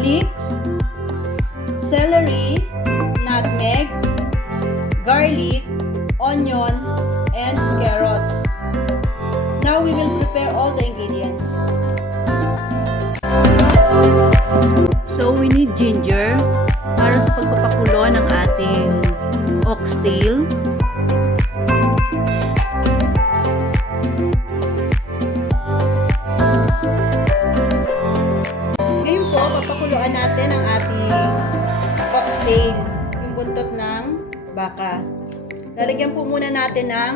leeks, celery, nutmeg, garlic, onion, and carrots. Now we will prepare all the ingredients. So we need ginger para sa pagpapakulo ng ating oxtail. Ngayon po, papakuluan natin ang ating oxtail, yung buntot ng baka. Lalagyan po muna natin ng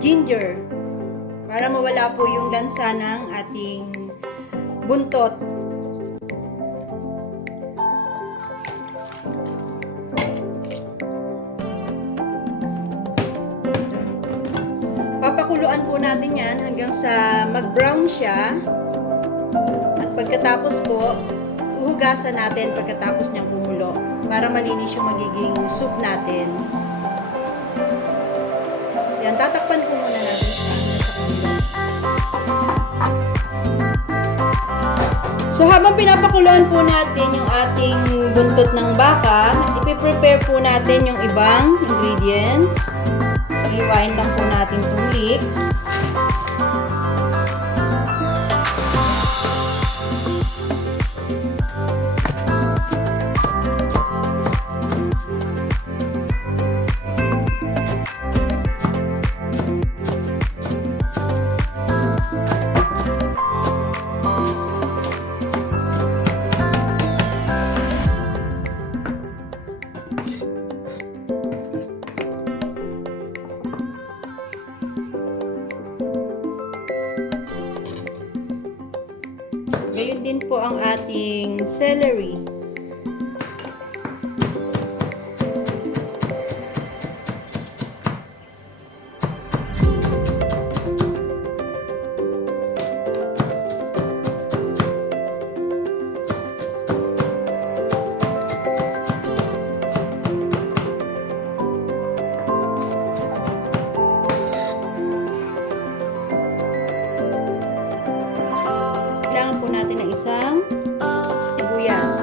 ginger para mawala po yung lansa ng ating buntot. Papakuluan po natin yan hanggang sa mag-brown siya. At pagkatapos po, uhugasan natin pagkatapos niyang kumulo para malinis yung magiging soup natin. Yan, tatakpan po muna natin siya sa kumulo. So habang pinapakuluan po natin yung ating buntot ng baka, ipiprepare po natin yung ibang ingredients. So iwain lang po natin itong leeks. Gayon din po ang ating celery. Kailangan po natin ng isang sibuyas.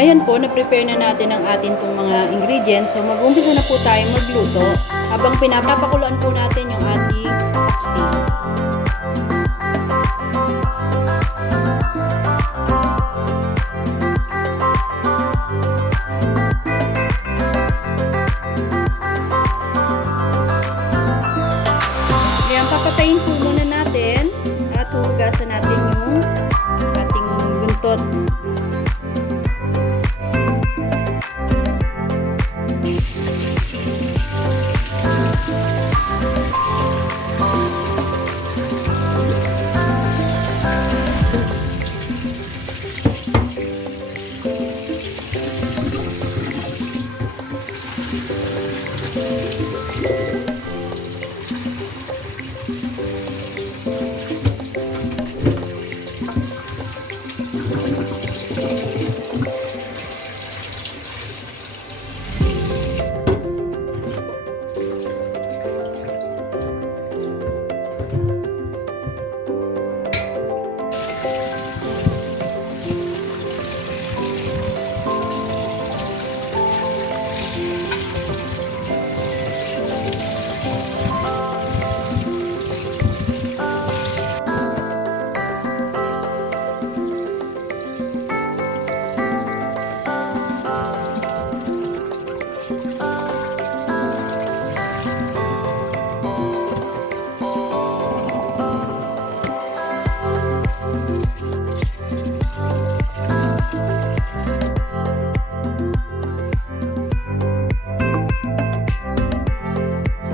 Ayan po, na-prepare na natin ang atin pong mga ingredients. So, mag-umpisa na po tayo magluto habang pinapakuluan po natin yung ating oxtail. Ayan, papatayin po muna natin at huhugasan natin yung ating buntot.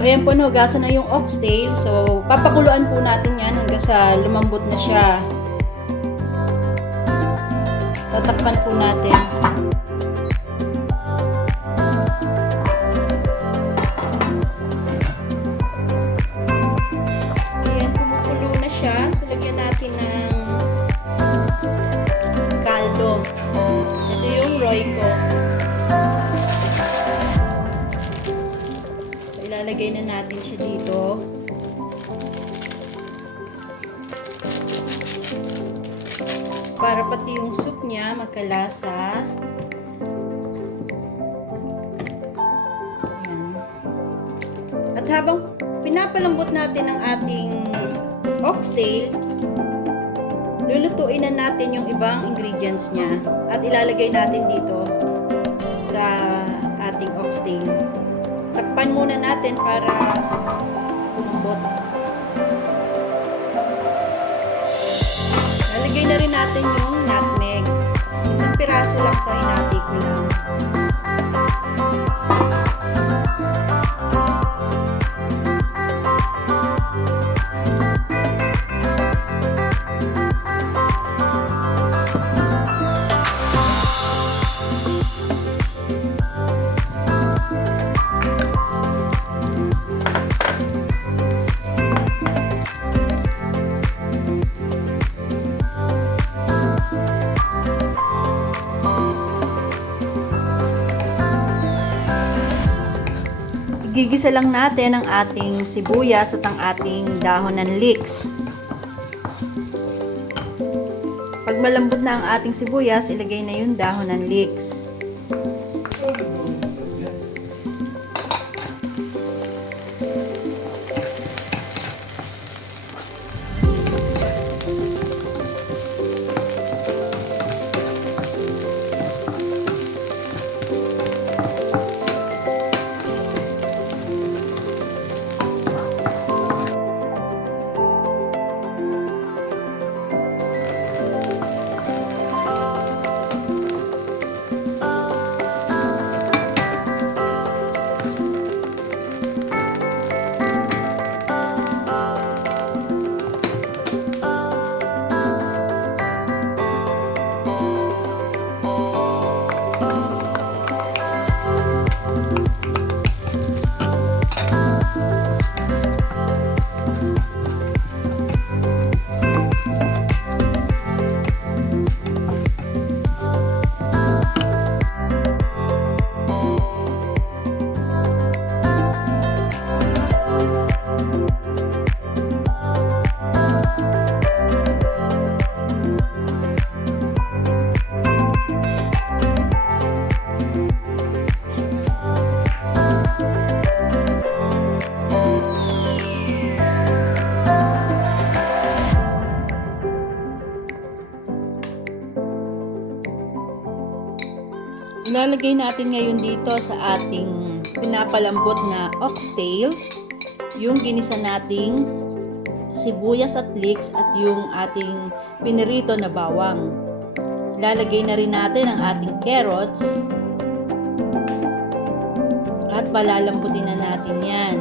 ayan po, nahugasan na yung oxtail. So, papakuluan po natin yan hanggang sa lumambot na siya. Tatakpan po natin. Ayan, kumukulo na siya. So, lagyan natin ng kaldo. Ito yung royco. Ilalagay na natin siya dito. Para pati yung soup niya magkalasa. Ayan. At habang pinapalambot natin ang ating oxtail, lulutuin na natin yung ibang ingredients niya at ilalagay natin dito sa ating oxtail. Takpan muna natin para umambot. Lalagay na rin natin yung nutmeg. Isang piraso lang pa, hinati ko lang. Gigisa lang natin ang ating sibuyas at ang ating dahon ng leeks. Pag malambot na ang ating sibuyas, ilagay na yung dahon ng leeks. Ilalagay natin ngayon dito sa ating pinapalambot na oxtail yung ginisa nating sibuyas at leeks at yung ating pinirito na bawang. Ilalagay na rin natin ang ating carrots at palalambutin na natin yan.